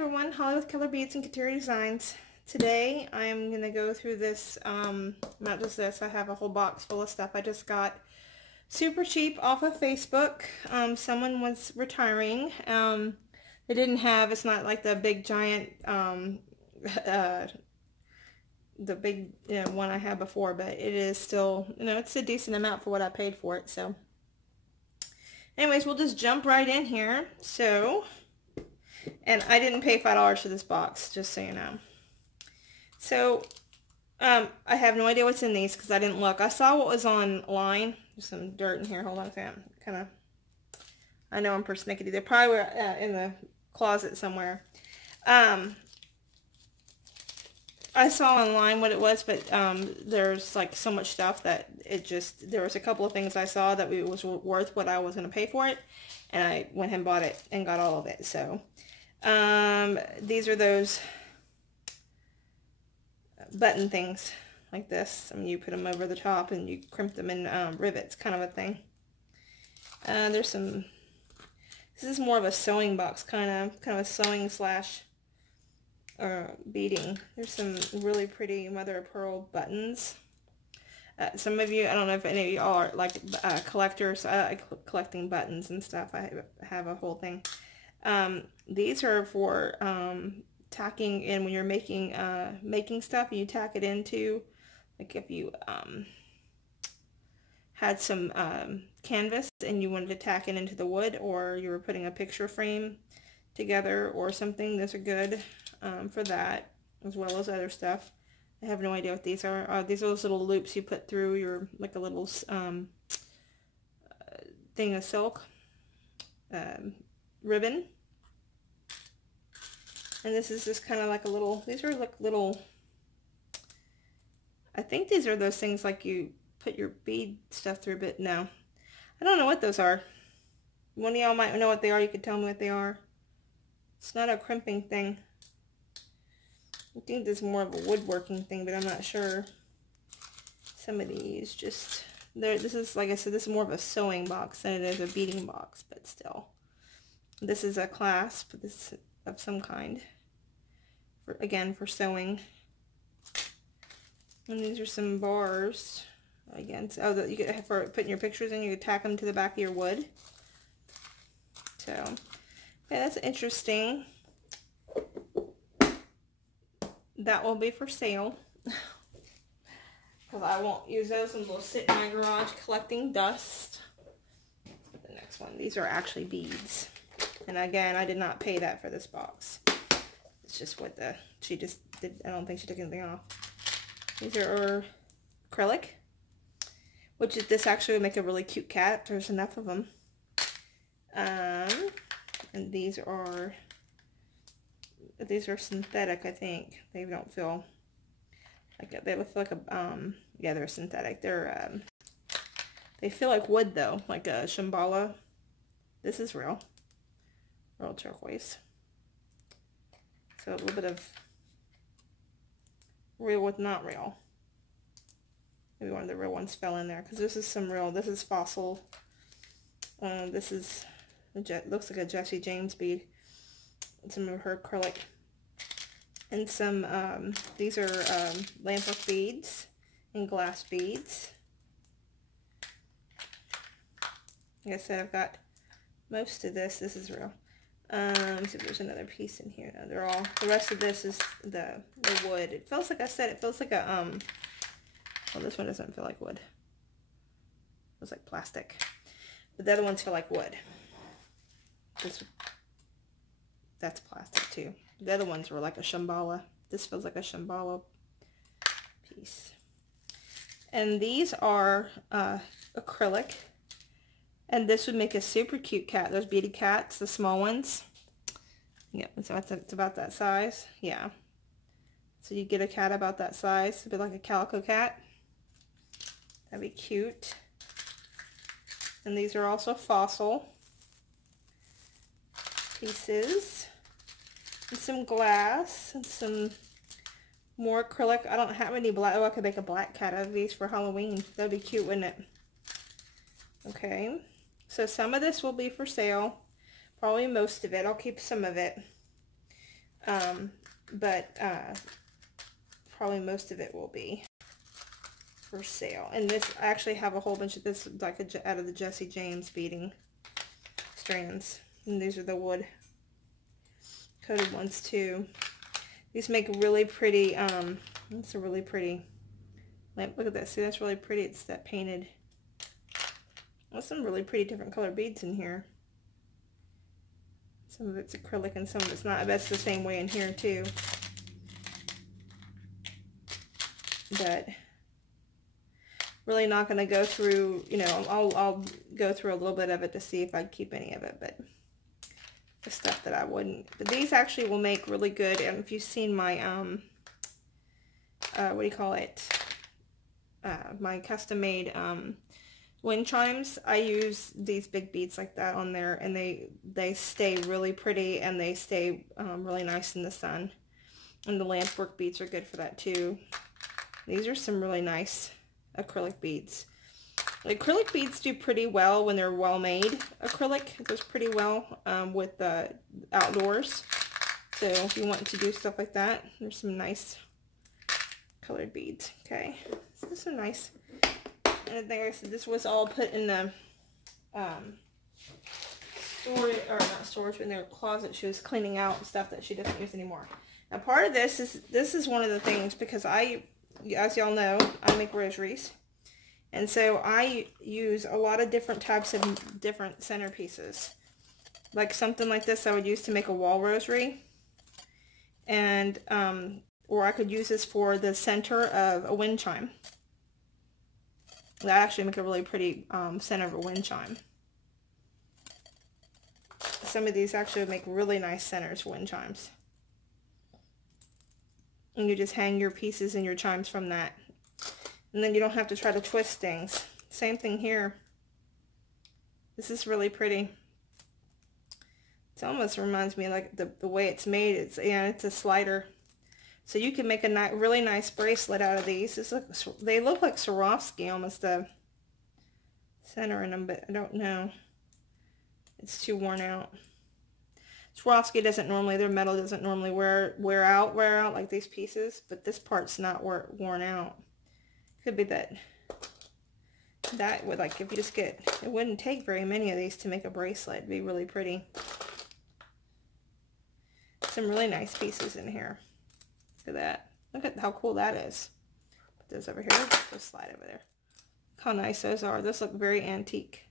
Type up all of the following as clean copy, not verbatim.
everyone, Holly with Color Beads and Couture Designs. Today I'm going to go through this, not just this, I have a whole box full of stuff I just got super cheap off of Facebook. Someone was retiring. They didn't have, it's not like the big giant, the big one I had before, but it is still, it's a decent amount for what I paid for it. So anyways, we'll just jump right in here. And I didn't pay $5 for this box, just so you know. So, I have no idea what's in these because I didn't look. I saw what was online. There's some dirt in here. Hold on a second. I know I'm persnickety. They probably were in the closet somewhere. I saw online what it was, but there's like so much stuff that there was a couple of things I saw that it was worth what I was going to pay for it. And I went and bought it and got all of it. So, these are those button things like this. I mean, you put them over the top and you crimp them in rivets, kind of a thing. There's some, this is more of a sewing box, kind of a sewing slash beading. There's some really pretty mother of pearl buttons. Some of you, I don't know if any of you all are like collectors. I like collecting buttons and stuff. I have a whole thing. These are for tacking in when you're making stuff. You tack it into, like if you had some canvas and you wanted to tack it into the wood, or you were putting a picture frame together or something. Those are good for that, as well as other stuff. I have no idea what these are. These are those little loops you put through your, like a little thing of silk. Ribbon. And this is just kind of like a little, these are like little, I think these are those things like you put your bead stuff through, but no. I don't know what those are. One of y'all might know what they are. You could tell me what they are. It's not a crimping thing. I think this is more of a woodworking thing, but I'm not sure. Some of these just, this is, like I said, this is more of a sewing box than it is a beading box, but still. This is a clasp, this of some kind, again for sewing. And these are some bars, again, so that you could, for putting your pictures in, you could tack them to the back of your wood. So, yeah, that's interesting. That will be for sale. Because I won't use those, and they'll sit in my garage collecting dust. The next one, these are actually beads. And again, I did not pay that for this box. It's just what she just did. I don't think she took anything off. These are acrylic, which this actually would make a really cute cat. There's enough of them. And these are synthetic, I think. They don't feel like they feel like a yeah, they're synthetic. They feel like wood though, like a shambhala. This is real turquoise. So a little bit of real with not real. Maybe one of the real ones fell in there, because this is some real. This is fossil. This is looks like a Jesse James bead. Some of her acrylic. And some, these are lampwork beads and glass beads. Like I said, I've got most of this. This is real. So there's another piece in here. No, they're all, the rest of this is the wood. It feels like, I said, it feels like a, well, this one doesn't feel like wood. It feels like plastic. But the other ones feel like wood. That's plastic too. The other ones were like a shambhala. This feels like a shambhala piece. And these are acrylic. And this would make a super cute cat. Those beaded cats, the small ones. Yeah, so it's about that size. Yeah. So you get a cat about that size. A bit like a calico cat. That'd be cute. And these are also fossil pieces. And some glass. And some more acrylic. I don't have any black. Oh, I could make a black cat out of these for Halloween. That'd be cute, wouldn't it? Okay. So some of this will be for sale. Probably most of it. I'll keep some of it. but probably most of it will be for sale. And this, I actually have a whole bunch of this, like out of the Jesse James beading strands. And these are the wood coated ones too. These make really pretty, that's a really pretty lamp. Look at this, see, that's really pretty. It's that painted. There's some really pretty different colored beads in here. Some of it's acrylic and some of it's not. That's the same way in here too. But really not going to go through, you know, I'll go through a little bit of it to see if I keep any of it, but the stuff that I wouldn't. But these actually will make really good, and if you've seen my, what do you call it, my custom made wind chimes, I use these big beads like that on there, and they stay really pretty, and they stay really nice in the sun. And the lamp work beads are good for that too. These are some really nice acrylic beads. The acrylic beads do pretty well when they're well made. Acrylic does pretty well with the outdoors. So if you want to do stuff like that, there's some nice colored beads. Okay, so this is nice. And I think I said this was all put in the storage, or not storage, but in their closet. She was cleaning out stuff that she doesn't use anymore. Now part of this is one of the things, because as y'all know, I make rosaries. And so I use a lot of different types of different centerpieces. Like something like this I would use to make a wall rosary. And, or I could use this for the center of a wind chime. That actually make a really pretty center of a wind chime. Some of these actually make really nice centers for wind chimes. And you just hang your pieces and your chimes from that. And then you don't have to try to twist things. Same thing here. This is really pretty. It almost reminds me like the way it's made. It's a slider. So you can make a really nice bracelet out of these. They look like Swarovski, almost the center in them, but I don't know. It's too worn out. Swarovski doesn't normally, their metal doesn't normally wear out like these pieces, but this part's not worn out. Could be that would, like, if you just get, it wouldn't take very many of these to make a bracelet. It'd be really pretty. Some really nice pieces in here. Look at that. Look at how cool that is. Put those over here. Just slide over there. Look how nice those are. Those look very antique.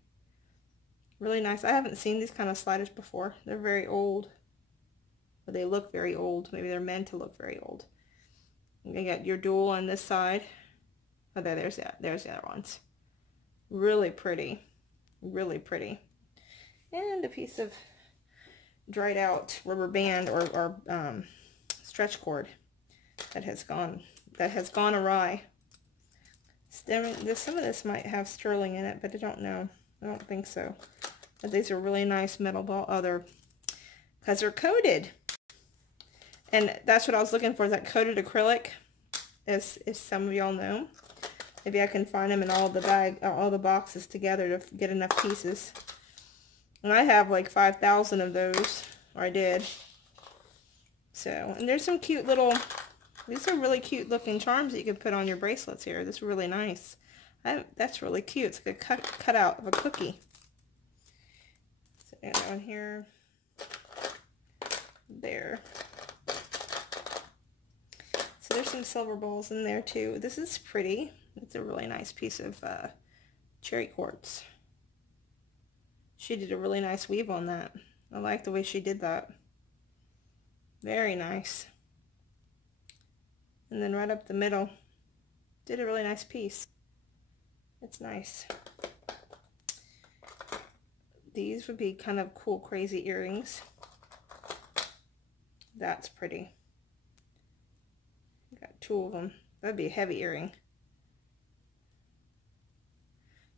Really nice. I haven't seen these kind of sliders before. They're very old. But they look very old. Maybe they're meant to look very old. You got your dual on this side. Oh, there's the other ones. Really pretty. Really pretty. And a piece of dried out rubber band or stretch cord that has gone awry. Some of this might have sterling in it, but I don't know. I don't think so. But these are really nice metal ball. Oh, because they're coated. And that's what I was looking for, that coated acrylic, as some of y'all know. Maybe I can find them in all the boxes together to get enough pieces. And I have like 5,000 of those, or I did. So, and there's some cute little, these are really cute looking charms that you can put on your bracelets here. This is really nice. That's really cute. It's like a cutout of a cookie. So down here, there. So there's some silver balls in there too. This is pretty. It's a really nice piece of cherry quartz. She did a really nice weave on that. I like the way she did that. Very nice. And then right up the middle, did a really nice piece. It's nice. These would be kind of cool, crazy earrings. That's pretty. Got two of them. That'd be a heavy earring.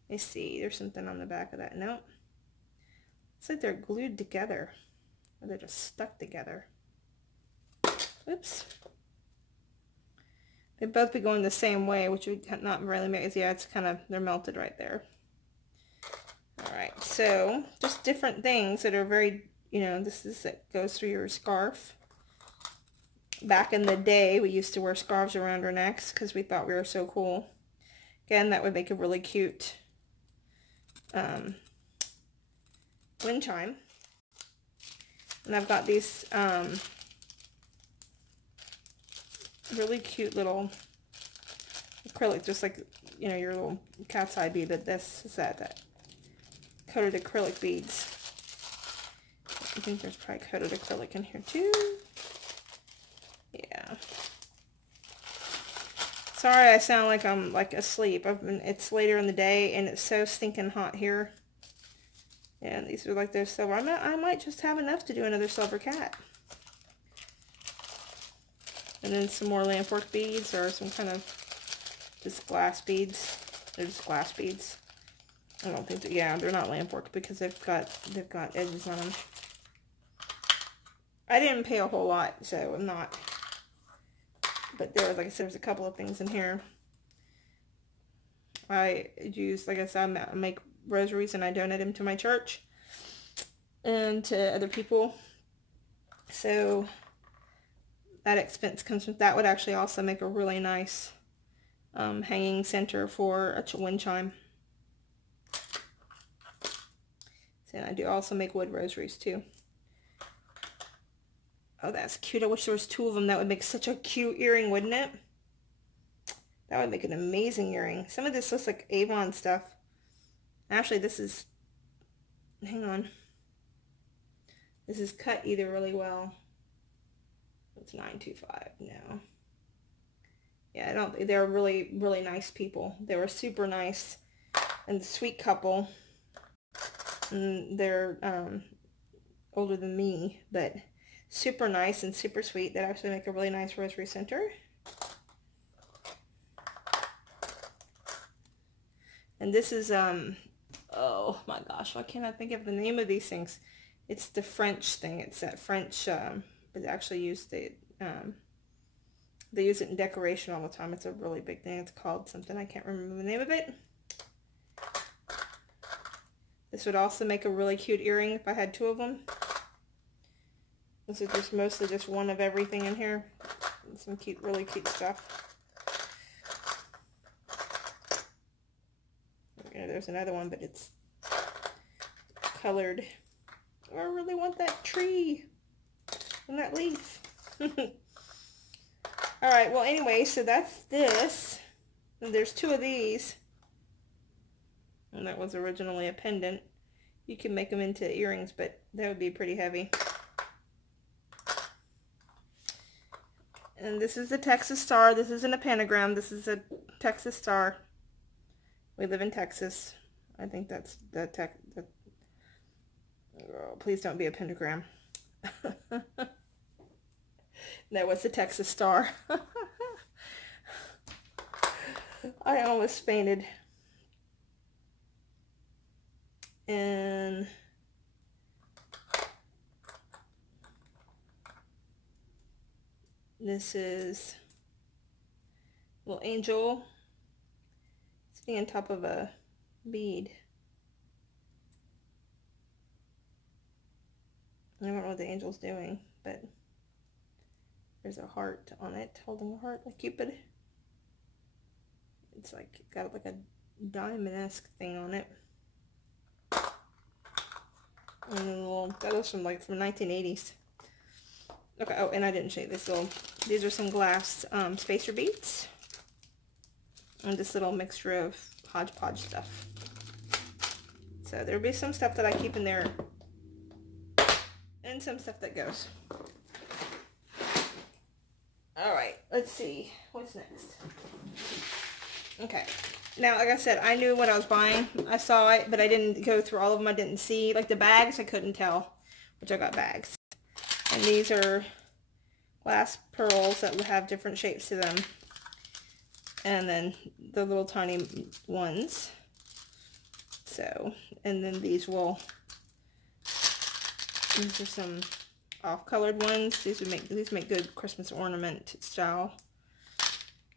Let's see, there's something on the back of that. Nope. It's like they're glued together. Or they're just stuck together. Oops. They'd both be going the same way, which would not really make, yeah, it's kind of, they're melted right there. Alright, so just different things that are very, you know, this is, it goes through your scarf. Back in the day, we used to wear scarves around our necks because we thought we were so cool. Again, that would make a really cute wind chime. And I've got these really cute little acrylic, just like, you know, your little cat's eye bead, but this is that coated acrylic beads. I think there's probably coated acrylic in here too. Yeah. Sorry, I sound like I'm like asleep. It's later in the day and it's so stinking hot here. And these are like those silver. I might just have enough to do another silver cat. And then some more lampwork beads or some kind of just glass beads. They're just glass beads. I don't think that, yeah, they're not lampwork because they've got edges on them. I didn't pay a whole lot, so I'm not. But there, like I said, there's a couple of things in here. I use, like I said, I make rosaries and I donate them to my church and to other people. So that expense comes with that. Would actually also make a really nice hanging center for a wind chime. So I do also make wood rosaries too. Oh, that's cute. I wish there was two of them. That would make such a cute earring, wouldn't it? That would make an amazing earring. Some of this looks like Avon stuff. Actually, this is, hang on. This is cut either really well. It's 925 now. Yeah, I don't think they're really, really nice people. They were super nice and sweet couple. And they're older than me, but super nice and super sweet. That actually make a really nice rosary center. And this is, oh my gosh, why can't I think of the name of these things? It's the French thing. It's that French, but actually they use it in decoration all the time. It's a really big thing. It's called something. I can't remember the name of it. This would also make a really cute earring if I had two of them. This is just mostly just one of everything in here. And some cute, really cute stuff. Okay, there's another one, but it's colored. Oh, I really want that tree and that leaf. Alright, well anyway, so that's this. And there's two of these. And that was originally a pendant. You can make them into earrings, but that would be pretty heavy. And this is the Texas Star. This isn't a pentagram. This is a Texas Star. We live in Texas. I think that's the oh, please don't be a pentagram. That was the Texas Star. I almost fainted. And this is a little angel sitting on top of a bead. I don't know what the angel's doing, but there's a heart on it, holding a heart like Cupid. It's like got like a diamond-esque thing on it. And then a little, that was from 1980s. Okay, oh, and I didn't show you this little, these are some glass spacer beads. And this little mixture of hodgepodge stuff. So there'll be some stuff that I keep in there. And some stuff that goes. Alright, let's see. What's next? Okay. Now, like I said, I knew what I was buying. I saw it, but I didn't go through all of them. I didn't see. Like the bags, I couldn't tell, which I got bags. And these are glass pearls that have different shapes to them. And then the little tiny ones. So, and then these are some off-colored ones. These make good Christmas ornament style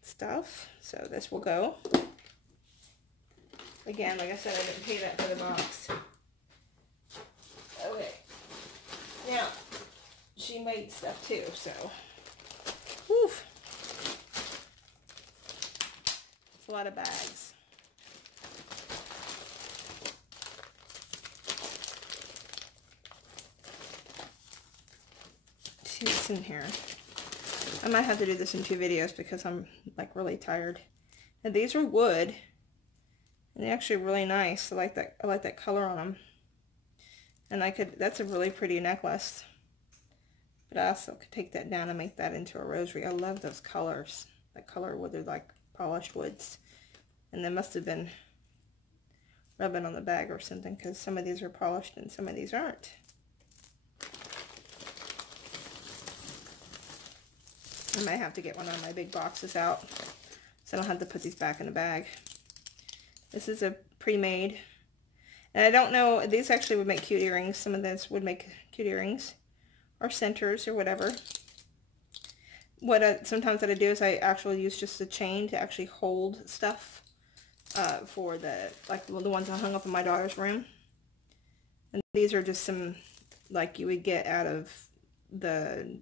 stuff. So this will go. Again, like I said, I didn't pay that for the box. Okay. Now, she made stuff too, so Whew. It's a lot of bags. See what's in here. I might have to do this in 2 videos because I'm like really tired. And these are wood. And they're actually really nice. I like that color on them. And that's a really pretty necklace. But I also could take that down and make that into a rosary. I love those colors. That color where they're like polished woods. And they must have been rubbing on the bag or something, because some of these are polished and some of these aren't. I might have to get one of my big boxes out so I don't have to put these back in the bag. This is a pre-made. And I don't know, these actually would make cute earrings. Some of this would make cute earrings. Or centers or whatever. Sometimes what I do is I actually use just a chain to actually hold stuff for the ones I hung up in my daughter's room. And these are just some, like you would get out of the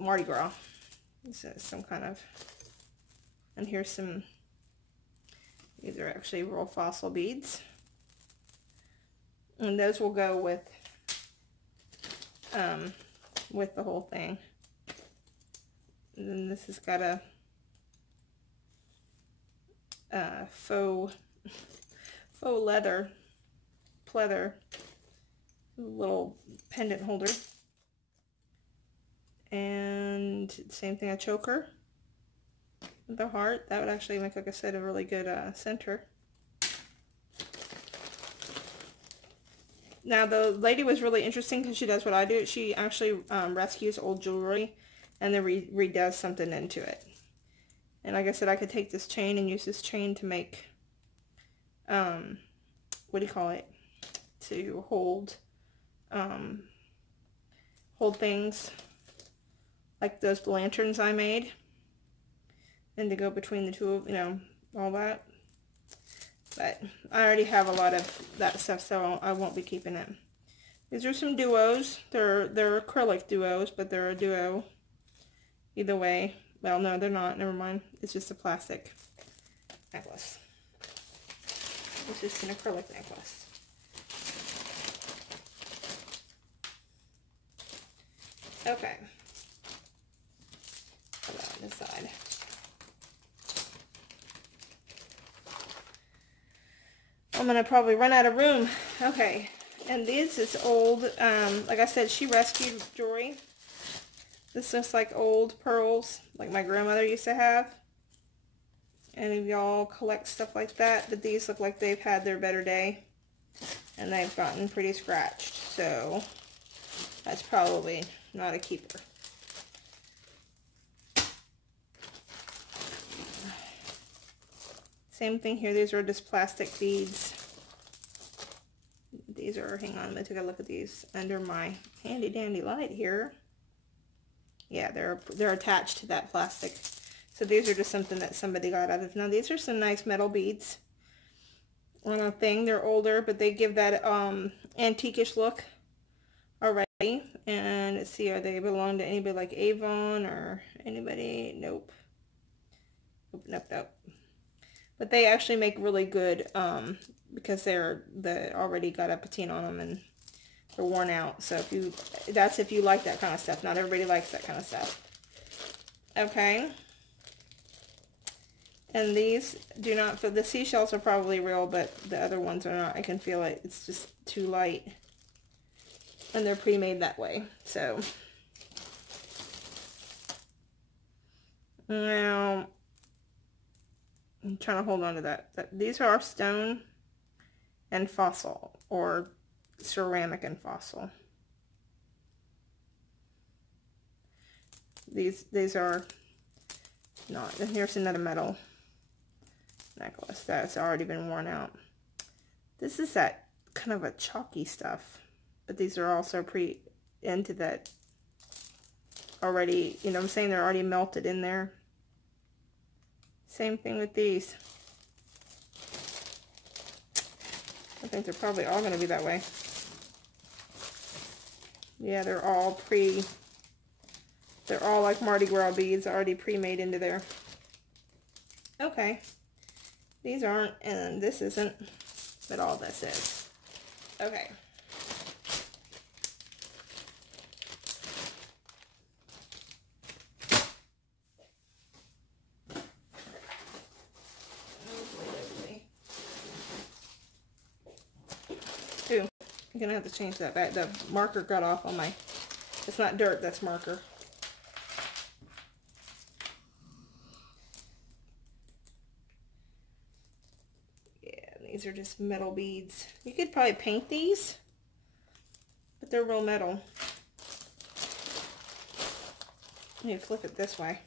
Mardi Gras. This is some kind of, and here's some, these are actually real fossil beads. And those will go with the whole thing. And then this has got a faux leather pleather little pendant holder. And same thing, a choker with a heart. That would actually make, like I said, a really good center. Now the lady was really interesting because she does what I do. She actually rescues old jewelry and then redoes something into it. And like I said, I could take this chain and use this chain to make, what do you call it? To hold things. Like those lanterns I made. And to go between the two, you know, all that. But I already have a lot of that stuff, so I won't be keeping it. These are some duos. They're acrylic duos, but they're a duo. Either way. Well, no, they're not. Never mind. It's just a plastic necklace. It's just an acrylic necklace. Okay. Put that on this side. I'm gonna probably run out of room. Okay, and this is old. Like I said, she rescued jewelry. This looks like old pearls, like my grandmother used to have. Any of y'all collect stuff like that? But these look like they've had their better day, and they've gotten pretty scratched. So that's probably not a keeper. Same thing here. These are just plastic beads. These are, hang on, let me take a look at these under my handy dandy light here. Yeah, they're attached to that plastic. So these are just something that somebody got out of. Now these are some nice metal beads on a thing. They're older, but they give that antique-ish look already. And let's see, are they belong to anybody like Avon or anybody? Nope. Nope, nope, nope. But they actually make really good, because they already got a patina on them and they're worn out. So that's if you like that kind of stuff. Not everybody likes that kind of stuff. Okay. And these do not feel, the seashells are probably real, but the other ones are not. I can feel it. It's just too light. And they're pre-made that way. So now I'm trying to hold on to that. These are stone and fossil, or ceramic and fossil. These are not. And here's another metal necklace that's already been worn out. This is that kind of a chalky stuff, but these are also into that already, you know what I'm saying, they're already melted in there. Same thing with these. I think they're probably all going to be that way. Yeah, they're all They're all like Mardi Gras beads already pre-made into there. Okay. These aren't, and this isn't, but all this is. Okay. Ooh, I'm gonna have to change that back. The marker got off on my, it's not dirt, that's marker. These are just metal beads. You could probably paint these, but they're real metal. You flip it this way.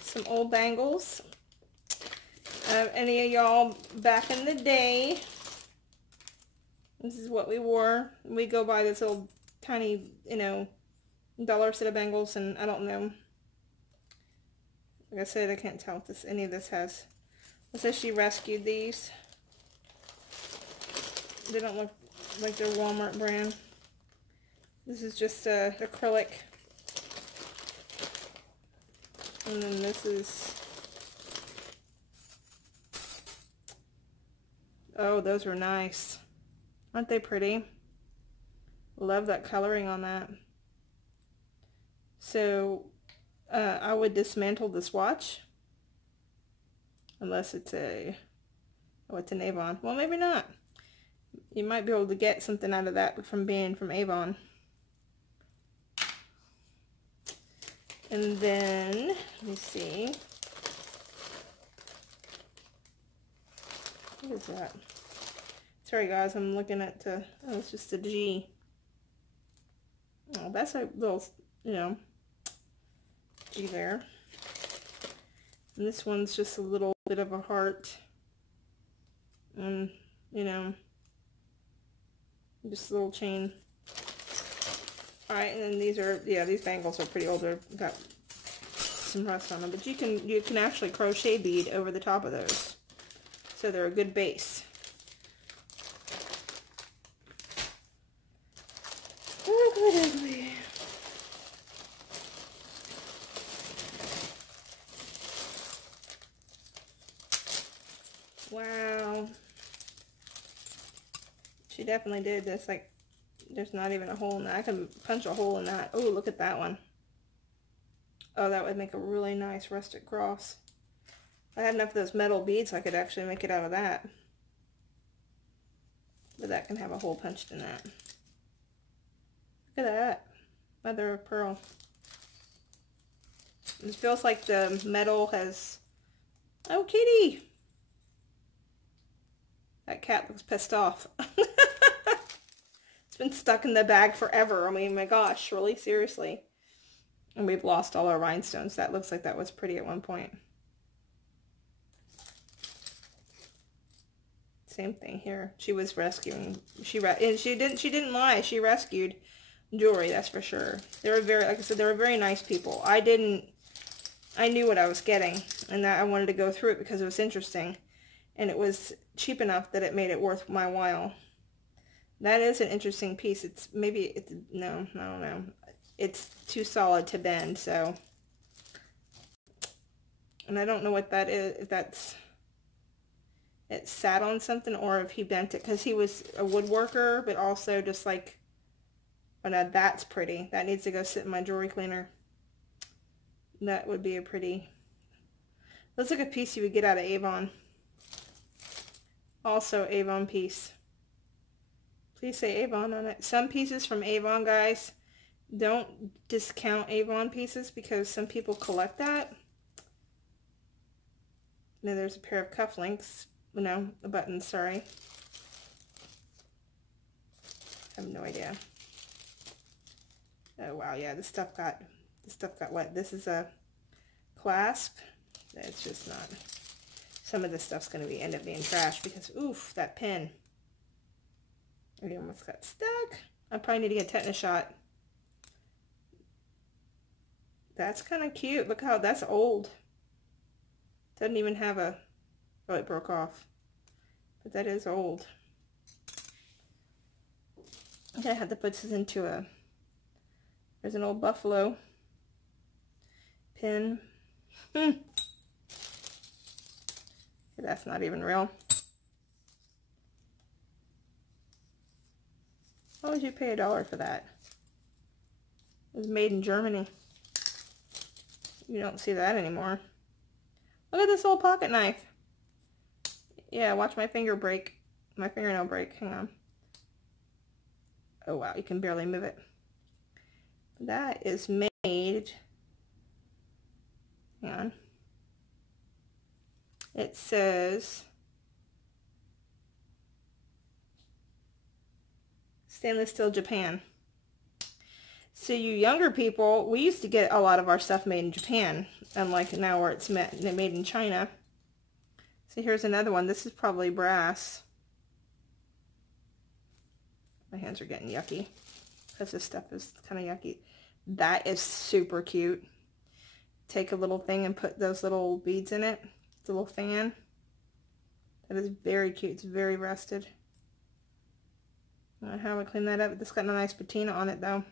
Some old bangles. Any of y'all back in the day, this is what we wore. We go by this little tiny, you know, dollar set of bangles, and I don't know. Like I said, I can't tell if this, any of this has. It says she rescued these. They don't look like they're Walmart brand. This is just acrylic. And then this is, oh, those are nice. Aren't they pretty? Love that coloring on that. So, I would dismantle the swatch. Unless it's a, oh, it's an Avon. Well, maybe not. You might be able to get something out of that from being from Avon. And then, let me see. What is that? Sorry guys, I'm looking at, oh, it's just a G. Oh, that's a little, you know, G there. And this one's just a little bit of a heart. And, you know, just a little chain. Alright, and then these are, yeah, these bangles are pretty old. They've got some rust on them. But you can actually crochet bead over the top of those. So they're a good base. Look at ugly. Wow. She definitely did this. Like, there's not even a hole in that. I can punch a hole in that. Oh, look at that one. Oh, that would make a really nice rustic cross. I had enough of those metal beads so I could actually make it out of that. But that can have a hole punched in that. Look at that. Mother of pearl. It feels like the metal has... Oh, kitty! That cat looks pissed off. It's been stuck in the bag forever. I mean, my gosh, really? Seriously? And we've lost all our rhinestones. That looks like that was pretty at one point. Same thing here. She was rescuing. She didn't lie. She rescued jewelry, that's for sure. They were very, like I said, they were very nice people. I knew what I was getting, and that I wanted to go through it because it was interesting. And it was cheap enough that it made it worth my while. That is an interesting piece. No, I don't know. It's too solid to bend, so. And I don't know what that is, if that's, it sat on something or if he bent it, because he was a woodworker, but also just like, oh no, that's pretty. That needs to go sit in my jewelry cleaner. That would be a pretty, looks like a piece you would get out of Avon. Also Avon piece. Please say Avon on it. Some pieces from Avon, guys, don't discount Avon pieces because some people collect that. Now there's a pair of cufflinks. No, a button, sorry. I have no idea. Oh wow, yeah, this stuff got wet. This is a clasp. It's just not. Some of this stuff's going to end up being trash because, oof, that pin. It almost got stuck. I probably need to get a tetanus shot. That's kind of cute. Look how, that's old. Doesn't even have a, oh, it broke off. But that is old. I'm going to have to put this into a There's an old buffalo pin. That's not even real. Why would you pay $1 for that? It was made in Germany. You don't see that anymore. Look at this old pocket knife. Yeah, watch my finger break. My fingernail break. Hang on. Oh wow, you can barely move it. That is made. Hang on. It says stainless steel Japan. So you younger people, we used to get a lot of our stuff made in Japan, unlike now where it's made in China. So here's another one. This is probably brass. My hands are getting yucky because this stuff is kind of yucky. That is super cute. Take a little thing and put those little beads in it. It's a little fan. That is very cute. It's very rusted. I don't know how I clean that up. It's got a nice patina on it though.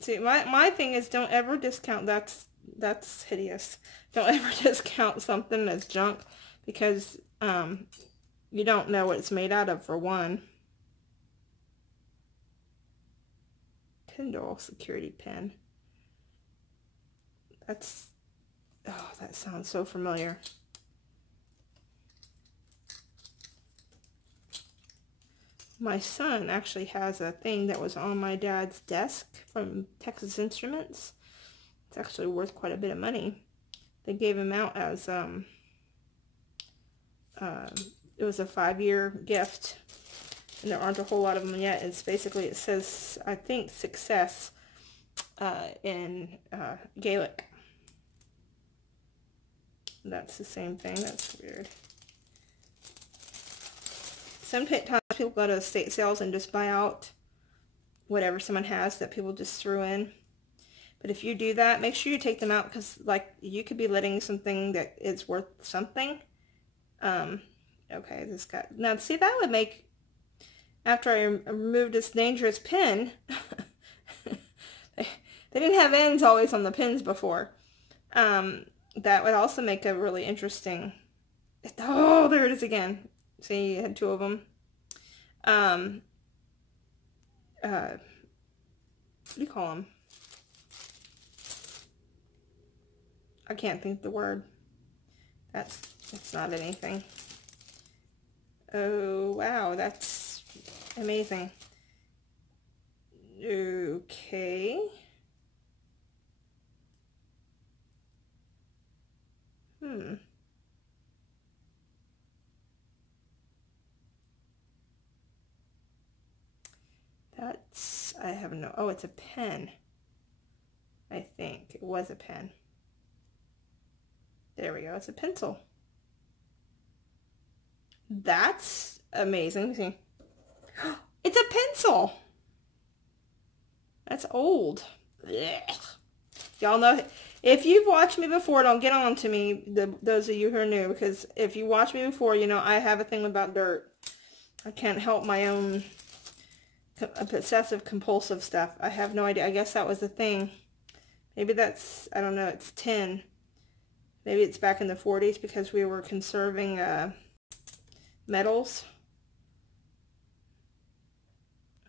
See, my thing is don't ever discount. That's hideous. Don't ever discount something as junk because you don't know what it's made out of, for one. Kindle security pen. That's, oh, that sounds so familiar. My son actually has a thing that was on my dad's desk from Texas Instruments. It's actually worth quite a bit of money. They gave him out as, it was a 5-year gift, and there aren't a whole lot of them yet. It's basically, it says, I think, success in Gaelic. That's the same thing. That's weird. Sometimes people go to estate sales and just buy out whatever someone has that people just threw in. But if you do that, make sure you take them out because, like, you could be letting something that is worth something. Okay, this guy. Now, see, that would make, after I removed this dangerous pin, they didn't have ends always on the pins before. That would also make a really interesting, oh, there it is again. See, you had 2 of them. What do you call them? I can't think the word. That's not anything. Oh, wow, that's amazing. Okay. That's, I have no, oh, it's a pen. I think it was a pen. There we go, it's a pencil. That's amazing. See, it's a pencil. That's old. Y'all know, if you've watched me before, don't get on to me, those of you who are new, because if you watch me before, you know I have a thing about dirt. I can't help my own obsessive compulsive stuff. I have no idea. I guess that was the thing. Maybe that's, I don't know, it's tin. Maybe it's back in the 40s because we were conserving metals.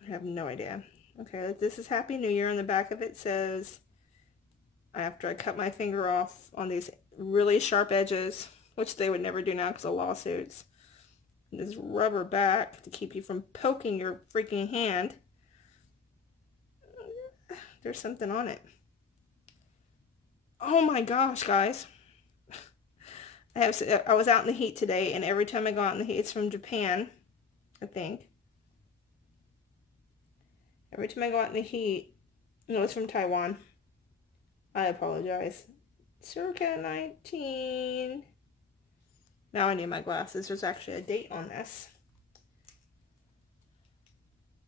I have no idea. Okay, this is Happy New Year. On the back of it says, after I cut my finger off on these really sharp edges, which they would never do now because of lawsuits. This rubber back to keep you from poking your freaking hand. There's something on it. Oh my gosh, guys. I was out in the heat today, and every time I go out in the heat, it's from Japan, I think. Every time I go out in the heat, no, it's from Taiwan. I apologize. Circa 19... Now I need my glasses. There's actually a date on this.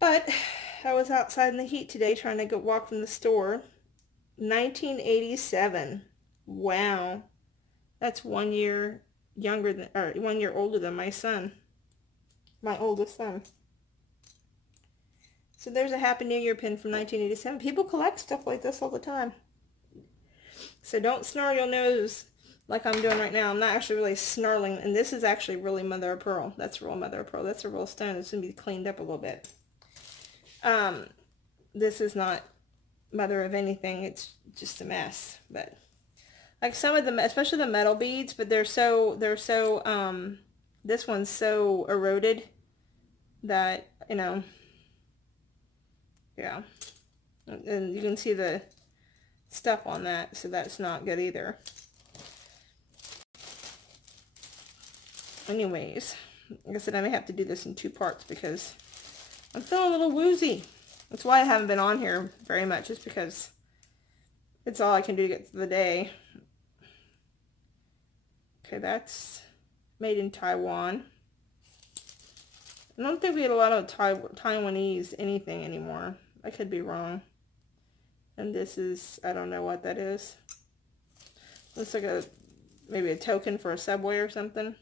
But I was outside in the heat today trying to go walk from the store. 1987. Wow. That's 1 year younger than, or 1 year older than my son. My oldest son. So there's a Happy New Year pin from 1987. People collect stuff like this all the time. So don't snarl your nose like I'm doing right now. I'm not actually really snarling. And this is actually really mother of pearl. That's real mother of pearl. That's a real stone. It's going to be cleaned up a little bit. This is not mother of anything. It's just a mess. But like some of them, especially the metal beads, but they're so, this one's so eroded that, you know, yeah. And you can see the stuff on that, so that's not good either. Anyways, like I said, I may have to do this in 2 parts because I'm feeling a little woozy. That's why I haven't been on here very much, is because it's all I can do to get through the day. Okay, that's made in Taiwan. I don't think we get a lot of Taiwanese anything anymore. I could be wrong. And this is, I don't know what that is. Looks like maybe a token for a subway or something.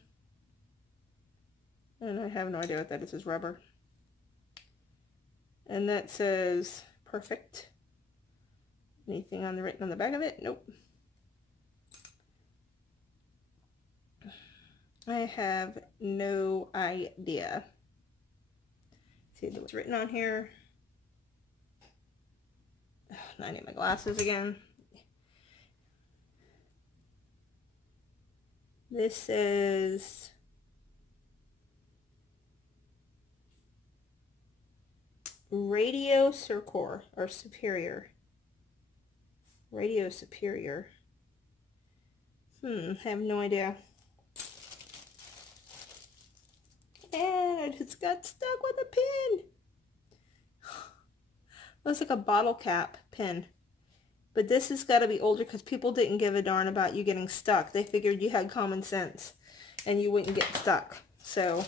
And I have no idea what that is. It's rubber. And that says perfect. Anything written on the back of it? Nope. I have no idea. See what's written on here. Oh, I need my glasses again. This is Radio Circor, or Superior. Radio Superior. I have no idea. And I just got stuck with a pin. Looks like a bottle cap pin. But this has got to be older because people didn't give a darn about you getting stuck. They figured you had common sense and you wouldn't get stuck. So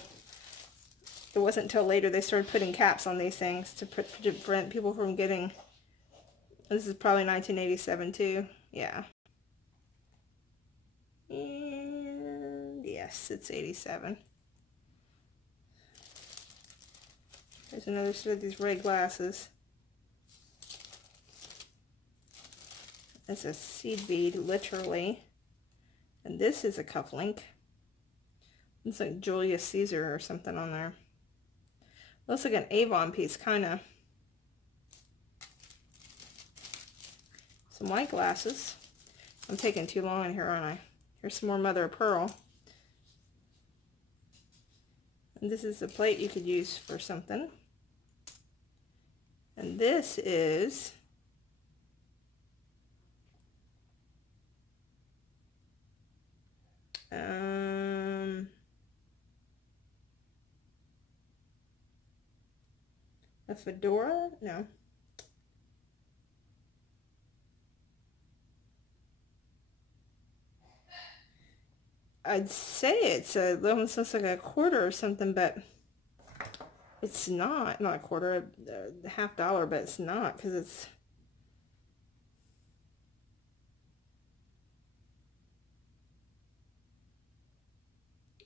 it wasn't until later they started putting caps on these things to prevent people from getting... This is probably 1987 too. Yeah. And yes, it's 87. There's another set of these red glasses. It's a seed bead, literally. And this is a cufflink. It's like Julius Caesar or something on there. Looks like an Avon piece, kind of. Some white glasses. I'm taking too long in here, aren't I? Here's some more mother of pearl. And this is a plate you could use for something. And this is a fedora? No. I'd say it's almost looks like a quarter or something, but it's not. Not a quarter, $50, but it's not, because it's...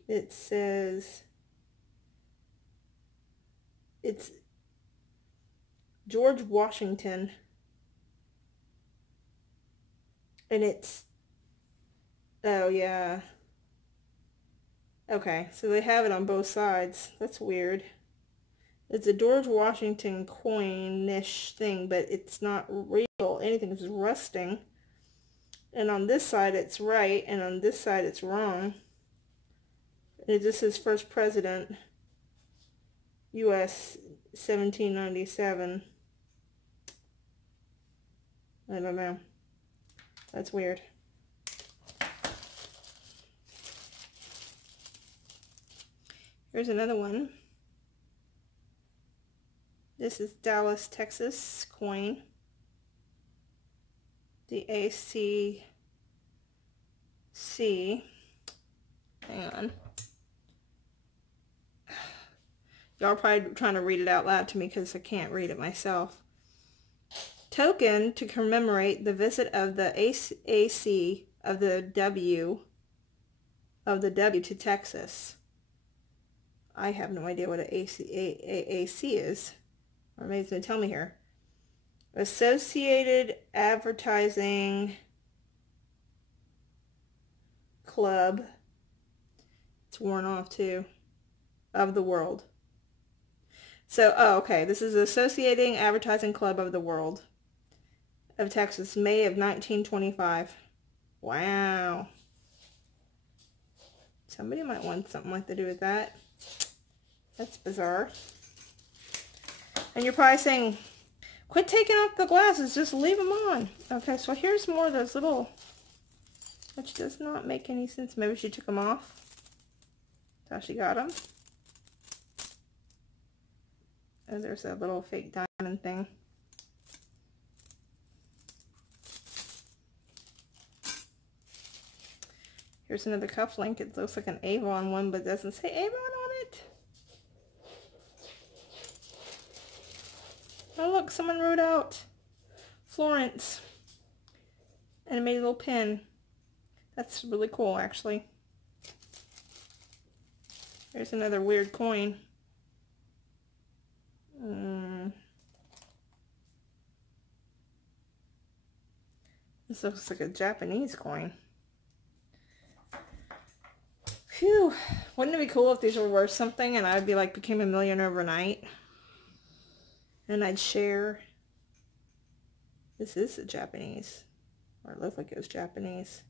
It says it's George Washington, and it's, oh yeah, okay, so they have it on both sides. That's weird. It's a George Washington coin-ish thing, but it's not real. Anything is rusting. And on this side it's right, and on this side it's wrong. It just says First President, U.S. 1797. I don't know. That's weird. Here's another one. This is Dallas, Texas coin. The ACC. Hang on. Y'all are probably trying to read it out loud to me because I can't read it myself. Token to commemorate the visit of the AC of the W to Texas. I have no idea what an AC is. Or maybe it's going to tell me here. Associated Advertising Club. It's worn off too. Of the world. So, oh, okay. This is the Associating Advertising Club of the World of Texas, May of 1925. Wow. Somebody might want something like to do with that. That's bizarre. And you're probably saying, quit taking off the glasses, just leave them on. Okay, so here's more of those little, which does not make any sense. Maybe she took them off. That's how she got them. Oh, there's a little fake diamond thing. Here's another cuff link. It looks like an Avon one, but it doesn't say Avon on it. Oh look, someone wrote out Florence and made a little pin. That's really cool, actually. There's another weird coin. This looks like a Japanese coin. Phew. Wouldn't it be cool if these were worth something and I'd be like, became a millionaire overnight? And I'd share. This is a Japanese. Or it looked like it was Japanese.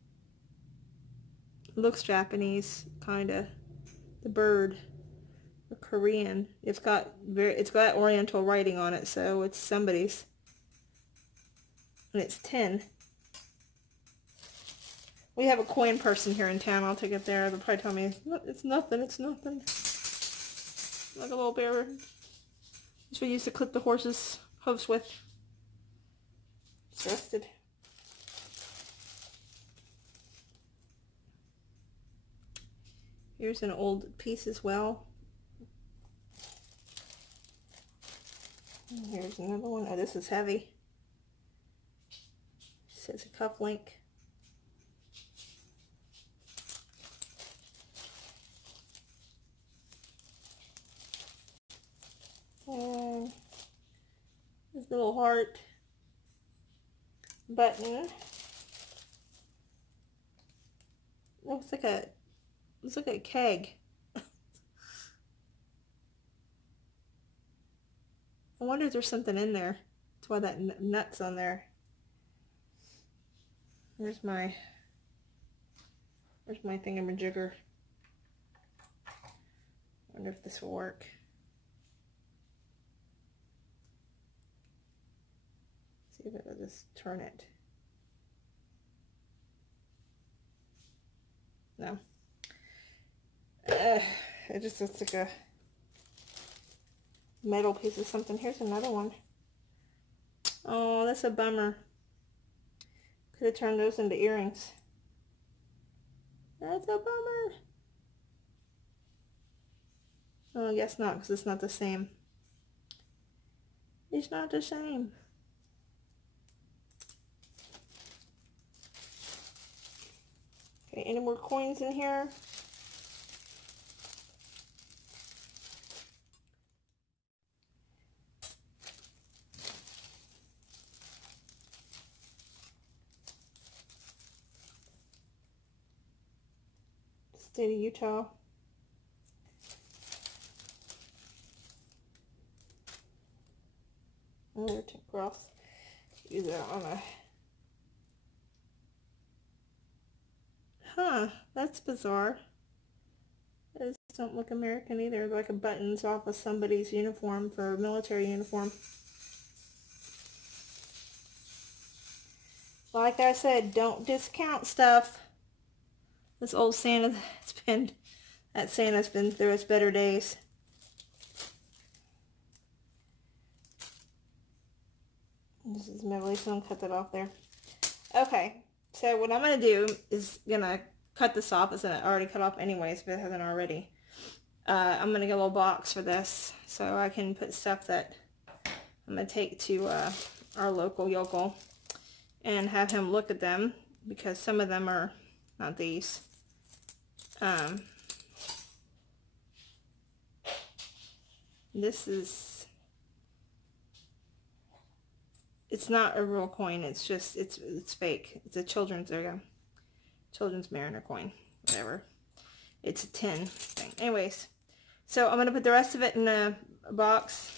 It looks Japanese, kinda. The bird. Or Korean. It's got Oriental writing on it, so it's somebody's. And it's 10. We have a coin person here in town. I'll take it there. They'll probably tell me, it's nothing, it's nothing. Like a little bear. That's what we used to clip the horse's hooves with. It's rusted. Here's an old piece as well. And here's another one. Oh, this is heavy. It says a cuff link. And this little heart button. Looks like a keg. I wonder if there's something in there. That's why that nut's on there. There's my thingamajigger. Wonder if this will work. See if it'll just turn it. No. It just looks like a metal piece of something. Here's another one. Oh, that's a bummer. Could have turned those into earrings. That's a bummer. Oh, I guess not, because it's not the same. It's not the same. Okay, any more coins in here? State of Utah. Another tip cross. Use that on a... Huh, that's bizarre. Those don't look American either. Like a buttons off of somebody's uniform for a military uniform. Like I said, don't discount stuff. This old Santa, that Santa's been through its better days. This is metal, so I'm gonna cut that off there. Okay, so what I'm gonna do is gonna cut this off. It's already cut off anyways, but it hasn't already. I'm gonna get a little box for this so I can put stuff that I'm gonna take to our local yokel and have him look at them, because some of them are not these. This is It's not a real coin. It's just, it's fake. It's a children's, there you go. Children's Mariner coin. Whatever. It's a tin thing. Anyways, so I'm going to put the rest of it in a box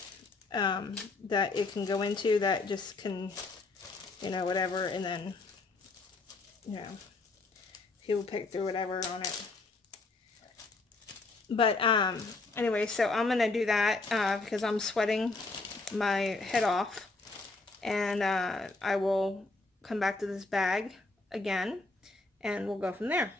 that it can go into, that just can, you know, whatever, and then, you know, people pick through whatever on it. But anyway, so I'm going to do that because I'm sweating my head off. And I will come back to this bag again, and we'll go from there.